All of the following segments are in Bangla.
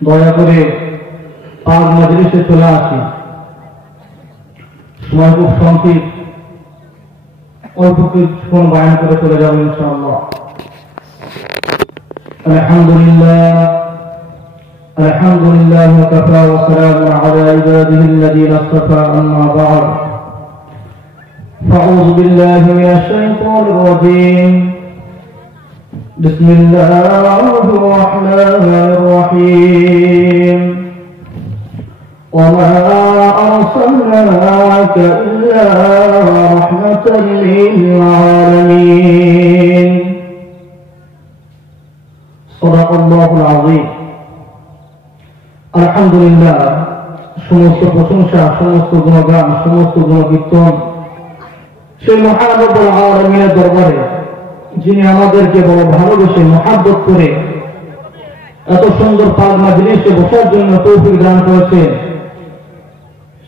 দয়া করে পাক মজলিসে চলে আসি। সময় খুব সংক্ষিপ্ত, অল্প কিছুক্ষণ বয়ান করে চলে যাবো ইনশাআল্লাহ। আলহামদুলিল্লাহ আলহামদুলিল্লাহ ওয়াকাফা ওয়া সালামুন আলা ইবাদিহি আল্লাযীনা ইসতাফা, আম্মা বা'দ। ফাউযু বিল্লাহি মিনাশ শাইতানির রাজীম। বিসমিল্লাহির রাহমানির রাহিম। وما أرسلناك إلا رحمة للعالمين صدق الله العظيم। আলহামদুলিল্লাহ, সমস্ত প্রশংসা, সমস্ত গুণগান, সমস্ত গুণকীর্তন সেই মহান রব্বুল আলামিনের দরবারে, যিনি আমাদেরকে বড় ভালোবেসে মহাব্বত করে এত সুন্দর পাক মাজলিসে বসার জন্য তৌফিক দান করেছেন।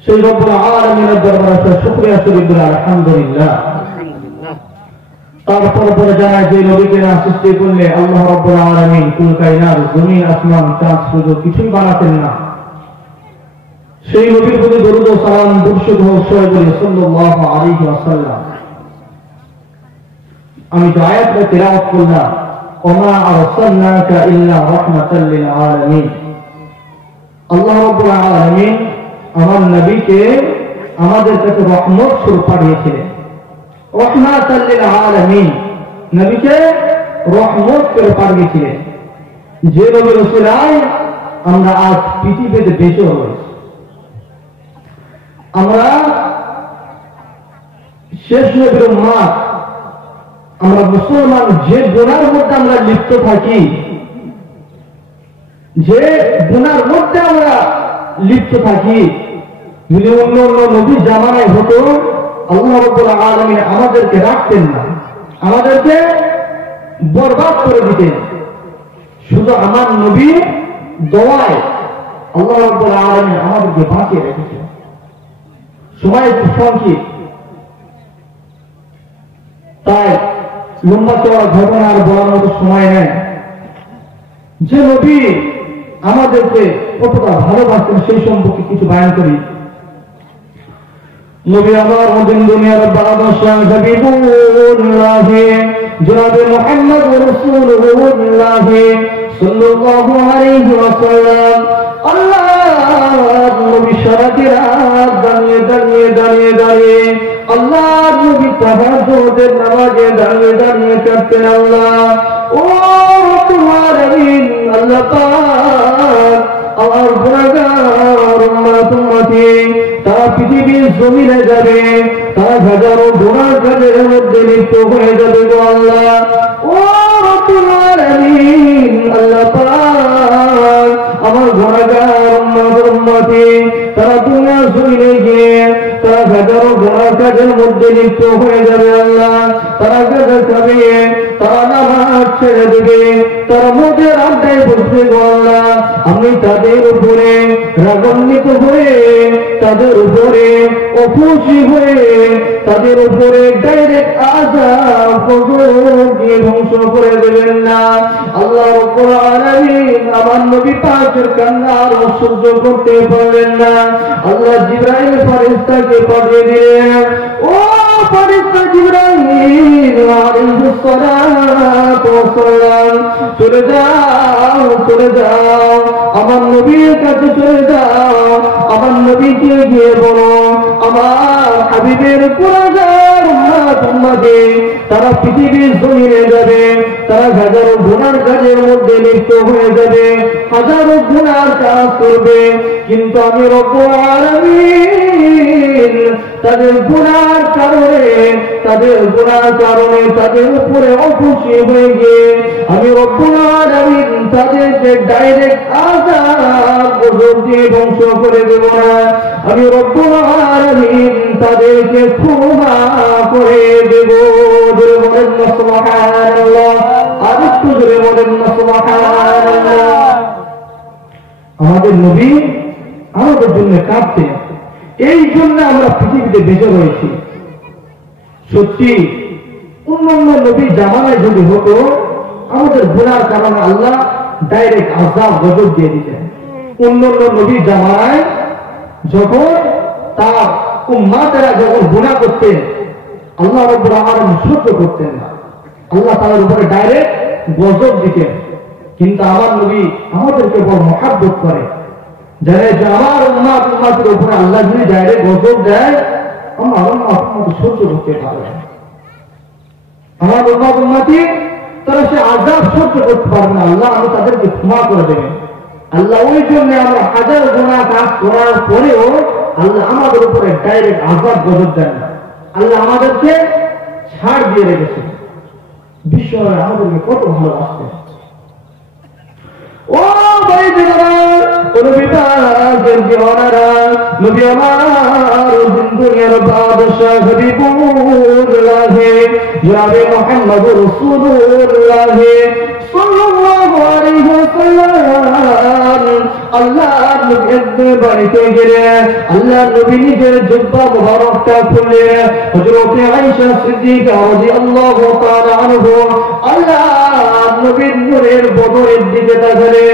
সেই রব্বুল আলামিনের দরবারে শুকরিয়া শরীফ বলে আলহামদুলিল্লাহ। তারপর পরে জানায় যে নবীকে না সৃষ্টি করলে আল্লাহ রব্বুল আলামিন কুল কায়নাত, জমিন আসমান চাঁদ সূর্য কিছুই বানাতেন না। সেই নবীর প্রতি দরুদ ও সালাম বর্ষিত হোক সাল্লাল্লাহু আলাইহি ওয়াসাল্লাম। আমি তো আয়াতটা তিলাওয়াত করলাম, ওমা আরসালনাকা ইল্লা রাহমাতাল লিল আলামিন। আল্লাহ রাব্বুল আলামিন আমার নবীকে আমাদের কাছে রহমত স্বরূপ পাঠিয়েছিলেন। রাহমাতাল লিল আলামিন, নবীকে রহমত করে পাঠিয়েছিলেন। যে নবীর ওসিলায় আমরা আজ পৃথিবীতে বেঁচে রয়েছি। আমরা শেষ নবীর উম্মত, আমরা মুসলমান যে গুনার মধ্যে আমরা লিপ্ত থাকি, যে গুনার মধ্যে আমরা লিপ্ত থাকি, যদি অন্য অন্য নবী জামানায় হতো, আল্লাহ রাব্বুল আলামিন আমাদেরকে রাখতেন না, আমাদেরকে বরবাদ করে দিতেন। শুধু আমার নবী দোয়ায় আল্লাহ রাব্বুল আলামিন আমাদেরকে বাঁচিয়ে রেখেছেন। সময় খুব সংক্ষিপ্ত, তাই লম্বা চওড়া ঘটনা আর বলার মতো সময় নেই। যে নবী আমাদেরকে কতটা ভালোবাসতেন সেই সম্পর্কে কিছু বয়ান করি। নবী আমার মদিন দুনিয়ার বাদশাহ হাবিবুল্লাহ জনাবে মুহাম্মদ রাসূলুল্লাহ সাল্লাল্লাহু আলাইহি ওয়াসাল্লাম। আল্লাহ নবী সারাটি রাত দাঁড়িয়ে দাঁড়িয়ে দাঁড়িয়ে দাঁড়িয়ে আল্লাহ নবী তাহাজ্জুদের নামাজে দাঁড়িয়ে দাঁড়িয়ে কাঁদতেন। আল্লাহ ও তোমার আল্লাহ পাক আমার গুনাহগার উম্মতি তারা পৃথিবীর জমিনে যাবে, তারা হাজারো গুনাহ কাজের মধ্যে লিপ্ত হয়ে যাবে। গো আল্লাহ ও তোমার আল্লাহ পাক আমার গুনাহগার উম্মতি তারা দুনিয়ার জমিনে গিয়ে তারা হাজারো গুনাহ কাজের মধ্যে লিপ্ত হয়ে যাবে। আল্লাহ তারা গাঁজা খাবে, তারা নামাজ ছেড়ে দেবে, তারা মদের আড্ডায় বসবে। গো আল্লাহ আমি তাদের উপরে রাগান্বিত হয়ে, তাদের উপরে অখুশি হয়ে, তাদের উপরে ডাইরেক্ট আযাব গজব দিয়ে ধ্বংস করে দেবেন না। আল্লাহ রাব্বুল আলামিন আমার নবী পাকের কান্না আর সহ্য করতে পারলেন না। আল্লাহ জিবরাইল ফেরেশতাকে পাঠিয়ে দিলেন। ও ফেরেশতা জিবরাইল আলাইহিস সালাতু ওয়াস সালাম, চলে যাও, চলে যাও, আমার নবীর কাছে চলে যাও, আমার নবীকে গিয়ে বলো আমার হাবিবের গুনাহগার উম্মতি তারা পৃথিবীর জমিনে যাবে, তারা হাজারো গুনার কাজের মধ্যে লিপ্ত হয়ে যাবে, হাজারো গুনার কাজ করবে, কিন্তু আমি রব্বুল আলামিন তাদের গুনার কারণে, তাদের গুনার কারণে তাদের উপরে অখুশি হয়ে গিয়ে আমি রব্বুল আলামিন তাদেরকে ডাইরেক্ট আযাব গজব দিয়ে ধ্বংস করে দেব না। আমি রব্বুল আলামিন তাদেরকে ক্ষমা করে দেব। জোরে বলেন না সুবহানাল্লাহ, আরেকটু জোরে বলেন না সুবহানাল্লাহ। আমাদের নবী আমাদের জন্য কাঁদতেন, এই জন্য আমরা পৃথিবীতে বেঁচে রয়েছি। সত্যি অন্যান্য নবী জামানায় যদি হতো আমাদের গুনার কারণে আল্লাহ ডাইরেক্ট আযাব গজব দিয়ে দিতেন। অন্যান্য নবী জামানায় যখন তার উম্মাতেরা যখন গুনাহ করতেন, আল্লাহ রাব্বুল আলামিন সহ্য করতেন না, আল্লাহ তাআলার উপরে ডাইরেক্ট গজব দিতেন। কিন্তু আমার নবী আমাদেরকে বড় মহব্বত করে, জানে যে আমার উম্মাতের উপরে আল্লাহ যদি ডাইরেক্ট গজব দেয়, আমার উম্মাত সহ্য করতে পারবে না। আমার উম্মতি তারা সে আযাব সহ্য করতে পারবে না, আল্লাহ আমি তাদেরকে ক্ষমা করে দেবেন। আল্লাহ ওই জন্য আমরা হাজার গুনাহ কাজ করার পরেও আল্লাহ আমাদের উপরে ডাইরেক্ট আযাব গজব দেন না, আল্লাহ আমাদেরকে ছাড় দিয়ে রেখেছে। বিশ্ব আমাদেরকে কত ভালোবাসতেন। ও ভাই দিদারা, ও নবী পাকের জীবনেরা, নবী আমার দুনিয়ার বাদশাহ হাবিবুল্লাহ জনাবে মুহাম্মদুর রাসূলুল্লাহ সাল্লাল্লাহু আলাইহি ওয়াসাল্লাম আল্লাহর নবীর বাড়িতে গেলে আল্লাহর নবী নিজের জুব্বা মুবারকটা খুলে হযরত আয়েশা সিদ্দিকা রাদিয়াল্লাহু তাআলা আনহা আল্লাহর নবীর নূরের বদরের দিকে তাকালে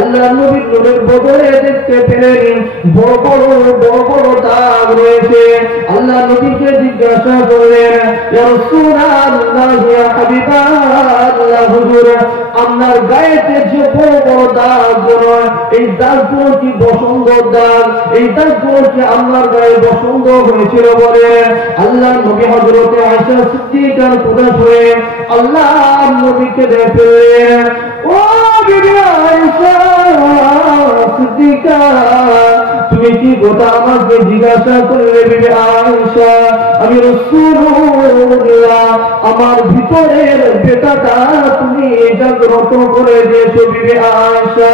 আল্লাহর নবীর নূরের বদরে দেখতে পেলেন বড় বড় দাগ রয়েছে। আল্লাহ নবীকে জিজ্ঞাসা করলেন, ইয়া রাসূলুল্লাহ, ইয়া হাবিবাল্লাহ, হুজুর আপনার গায়েতে যে বড় বড় দাগগুলো, এই দাগগুলো কি বসন্তের দাগ? এই দাগগুলো কি আপনার গায়ে বসন্ত হয়েছিল বলে? আল্লাহ নবী হযরত আয়েশা সিদ্দিকার কথা শুনে আল্লাহ নবীকে দেখলেন, ও বিবি আয়েশা সিদ্দিকা, তুমি কি কথা আমাকে জিজ্ঞাসা করলে? বিবি আয়েশা, আমি রাসূলুল্লাহ আমার ভিতরের বেটাটা তুমি জাগ্রত করে দিয়েছো। বিবি আয়েশা,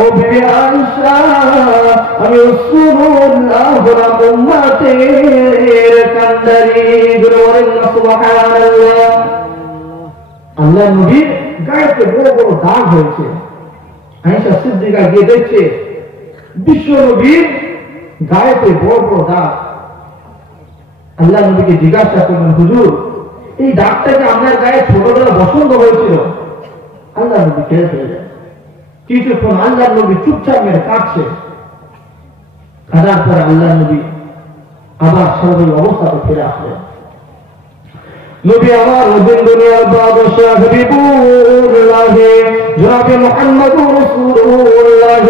ও বিবি আয়েশা, আমি রাসূলুল্লাহ গোলাম উম্মতের কান্ডারি। বলেন না সুবহানাল্লাহ। আল্লাহ নবীর গায়েতে বড় বড় দাগ হয়েছে। আয়েশা সিদ্দিকা গিয়ে দেখছে বিশ্ব নবীর গায়েতে বড় বড় দাগ। আল্লাহ নবীকে জিজ্ঞাসা করলেন, হুজুর এই দাগটাকে আপনার গায়ে ছোটবেলা বসন্ত হয়েছিল? আল্লাহ নবী খেয়ে ফেলে কিছুক্ষণ আল্লাহ নবী চুপচাপ মেরে কাঁদছে। কাঁদার পরে আল্লাহ নবী আবার স্বাভাবিক অবস্থাতে ফিরে আসলেন। নবী আমার দুনিয়ার বাদশাহ হাবিবুল্লাহ জনাবে মুহাম্মদুর রাসূলুল্লাহ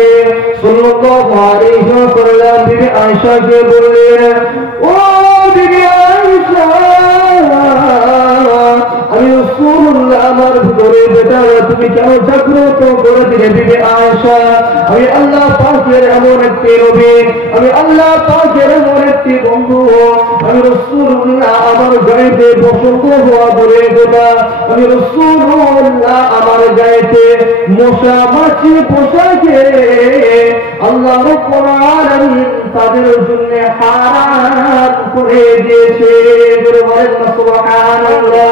সাল্লাল্লাহু আলাইহি ওয়াসাল্লাম বিবি আয়েশাকে বললেন, ও বিবি আয়েশা, আমি রাসূলুল্লাহ আমার ভিতরে বেটা তুমি কেন জাগ্রত করে দিলে? বিবি আয়েশা, আমি আল্লাহ পাকের এমন একটি নবী, আমি আল্লাহ পাকের এমন একটি বন্ধু, আমি রাসূলুল্লাহ আমার গায়েতে বসন্ত হওয়া বলে গোটা, আমি রাসূলুল্লাহ আমার গায়েতে মশা মাছি পোশাকে আল্লাহ রাব্বুল আলামিন তাদের জন্য হারাম করে দিয়েছে। বলেন না সুবহানাল্লাহ।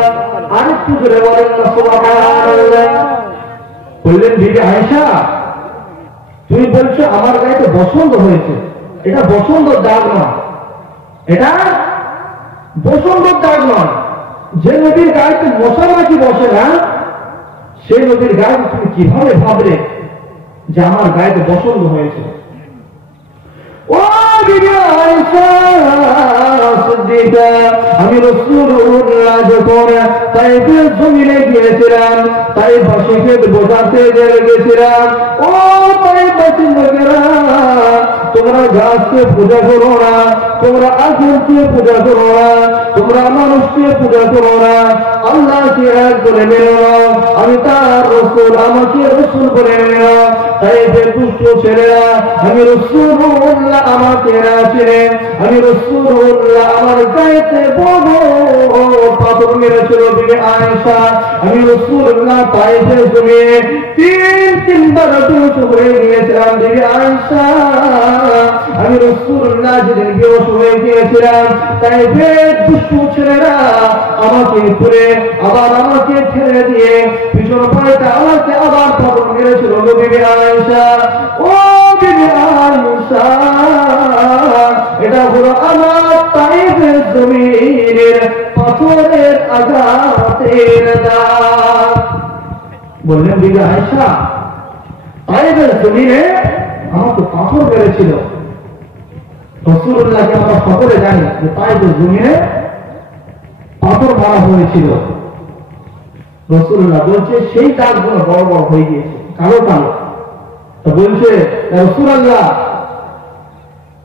আরেকটু জোরে বলেন না সুবহানাল্লাহ। বললেন, বিবি আয়েশা, তুমি বলছো আমার গায়েতে বসন্ত হয়েছে, এটা বসন্তর দাগ নয়, এটা বসন্তর দাগ নয়। যে নবীর গায়েতে মশা মাছি বসে না, সেই নবীর গায়ে তুমি কিভাবে ভাবলে যে আমার গায়েতে বসন্ত হয়েছে? ও বিবি আয়েশা সিদ্দিকা, আমি রাসূলুল্লাহ যখন তায়েফের জমিনে গিয়েছিলাম, তায়েফবাসীকে বোঝাতে গিয়েছিলাম, ও তায়েফবাসীর লোকেরা, তোমরা গাছকে পূজা করো না, তোমরা আগুনকে পূজা করো না, তোমরা মানুষকে পূজা করো না, আল্লাহকে এক করে মেনে নাও, আমি তার রাসূল, আমাকে রাসূল করে মেনে নাও। তায়েফের দুষ্ট ছেলেরা, আমি রাসূলুল্লাহ আমাকে না চিনে, আমি রাসূলুল্লাহ আমার গায়েতে বড় পাথর মেরেছিল। বিবি আয়েশা, আমি রাসূলুল্লাহ তায়েফের জমিনে তিনবার বেহুশ হয়ে গিয়েছিলাম। বিবি আয়েশা, আমি রাসূলুল্লাহ যেদিন বেহুশ হয়ে গিয়েছিলাম, তায়েফের দুষ্ট ছেলেরা আমাকে তুলে আবার আমাকে ছেড়ে দিয়ে পিছন পাল্টা আমাকে আবার পাথর মেরেছিল। বিবি আয়েশা, ও বিবি আয়েশা, এটা হলো আমার তায়েফের জমিনের পাথরের আঘাতের দাগ। বললেন, বিবি আয়েশা, তায়েফের জমিনে আমাকে পাথর মেরেছিল। রাসূলুল্লাহকে আমরা সকলে জানি যে তায়েফের জমিনে পাথর মারা হয়েছিল। রাসূলুল্লাহ বলছে সেই দাগগুলো বড় বড় হয়ে গিয়েছে, কালো কালো। তো বলছে রাসূলুল্লাহ,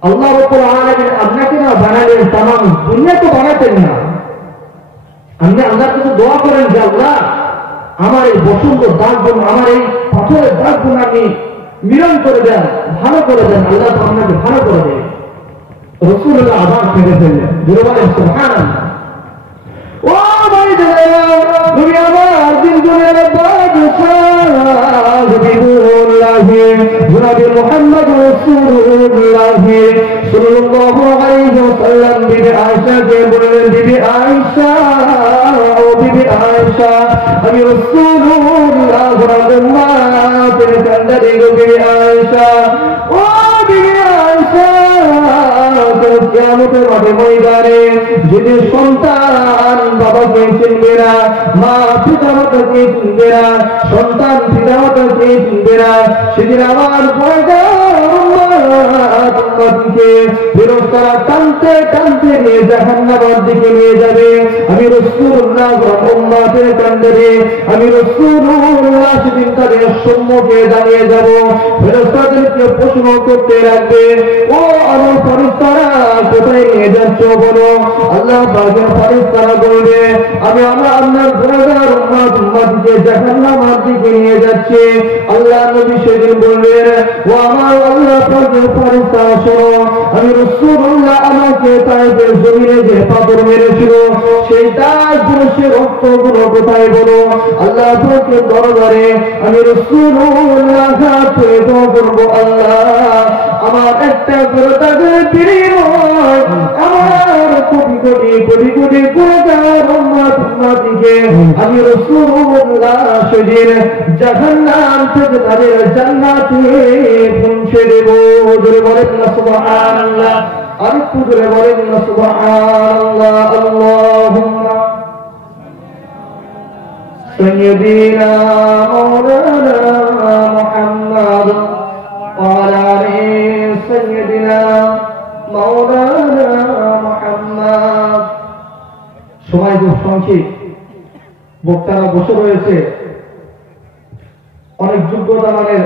আল্লাহ রাব্বুল আলামিন আপনাকে না বানালেন, তামাম দুনিয়া তো বানাতেন না। আপনি আল্লাহর কাছে দোয়া করেন যে আল্লাহ আমার এই বসন্ত দাগগুলো, আমার এই পাথরের দাগগুলো আপনি মিলন করে দেন, ভালো করে দেন। আল্লাহ তো আপনাকে ভালো করে দেন। রাসূলুল্লাহ আবার ফেলে ফেললেন, বলেন সুবহানাল্লাহ। ও ভাই নবী আমার দিন দুনিয়ার বাদশাহ হাবিবুল্লাহ জনাবে মুহাম্মদ রাসূলুল্লাহ সাল্লাল্লাহু আলাইহি ওয়াসাল্লাম বিবি আয়েশাকে বললেন, বিবি আয়েশা, ও বিবি আয়েশা, আমি রাসূলুল্লাহ উম্মতের কান্ডারি গো বিবি আয়েশা। ও বিবি আয়েশা, কিয়ামতের মাঠে ময়দানে যদি সন্তান বাবাকে চিনবে না, মা পিতামাতাকে চিনবে না, সন্তান পিতামাতাকে চিনবে না, সেদিন আমার উম্মতকে ফেরেশতারা টানতে টানতে নিয়ে জাহান্নামের দিকে নিয়ে যাবে। আমি রাসূলুল্লাহ উম্মতের কান্ডারি, আমি রাসূলুল্লাহ সেদিন তাদের সম্মুখে দাঁড়িয়ে যাব। ফেরেশতাদেরকে প্রশ্ন করতে লাগবে, ও আমার ফেরেশতারা কোথায় নিয়ে যাচ্ছ বলো? আল্লাহ পাকের ফেরেশতারা বলবে, আমি আপনার গুনাহগার উম্মতকে জাহান্নামের দিকে নিয়ে যাচ্ছি। আল্লাহ নবী সেদিন বলবেন, ও আমার আল্লাহ পাকের ফেরেশতারা শোনো, আমি রাসূলুল্লাহ আমাকে তায়েফের জমিনে যে পাথর মেরেছিল সেই দাগগুলো, সে রক্তগুলো কোথায় বলো? আল্লাহ পাকের দরবারে আমি রাসূলুল্লাহ হাত তুলে দোয়া করব, আল্লাহ আমার একটা করে তাদের বিনিময় আমার কোটি কোটি কোটি কোটি গুনাহগার উম্মতকে আমি রাসূলুল্লাহ সেদিন জাহান্নাম থেকে তাদের জান্নাতে পৌঁছে দেব। জোরে বলেন না সুবহানাল্লাহ, আরেকটু জোরে বলেন না সুবহানাল্লাহ। আল্লাহুম্মা সাইয়্যিদিনা মাওলানা মুহাম্মদ ওয়া আলা সাইয়্যিদিনা মাওলানা মুহাম্মদ। সময় খুব সংক্ষিপ্ত, বক্তারা বসে রয়েছে, অনেক যোগ্যতা মানের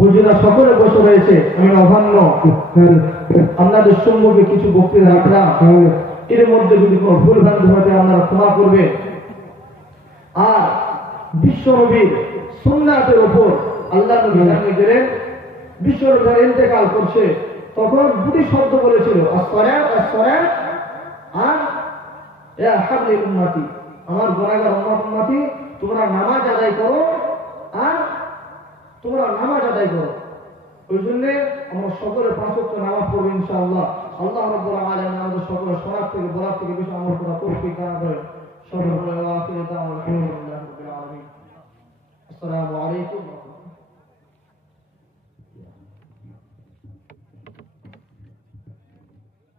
হুজুরা সকলে বসে রয়েছে। আমি অভান্য আপনাদের সম্মুখে কিছু বক্তৃতা রাখলাম, এর মধ্যে যদি কোনো ভুল ভ্রান্তি ঘটে আপনারা ক্ষমা করবে। আর বিশ্বনবীর সুন্নাতের উপর আল্লাহ নবী জানিয়ে দিলেন, বিশ্বনবী ইন্তেকাল করছে তখন দুটি শব্দ বলেছিল, আসসালাত আসসালাত আর ইয়া হাবলি উম্মতি, আমার গুনাহগার উম্মতি তোমরা নামাজ আদায় করো, আর তোমরা নামাজ আদায় করো। ওই জন্য আমরা সকলে 5 ওয়াক্ত নামাজ পড়ব ইনশাআল্লাহ। আল্লাহ রাব্বুল আলামিন আমাদের সকলের শরাব থেকে বরাত থেকে বেশি আমল করা তৌফিক দান করেন। সকলে আখির দাওয়া আলহামদুলিল্লাহি রাব্বিল আলামিন। আসসালামু আলাইকুম ওয়া রাহমাতুল্লাহ।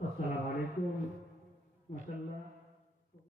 আসসালামু আলাইকুম। মাশাআল্লাহ।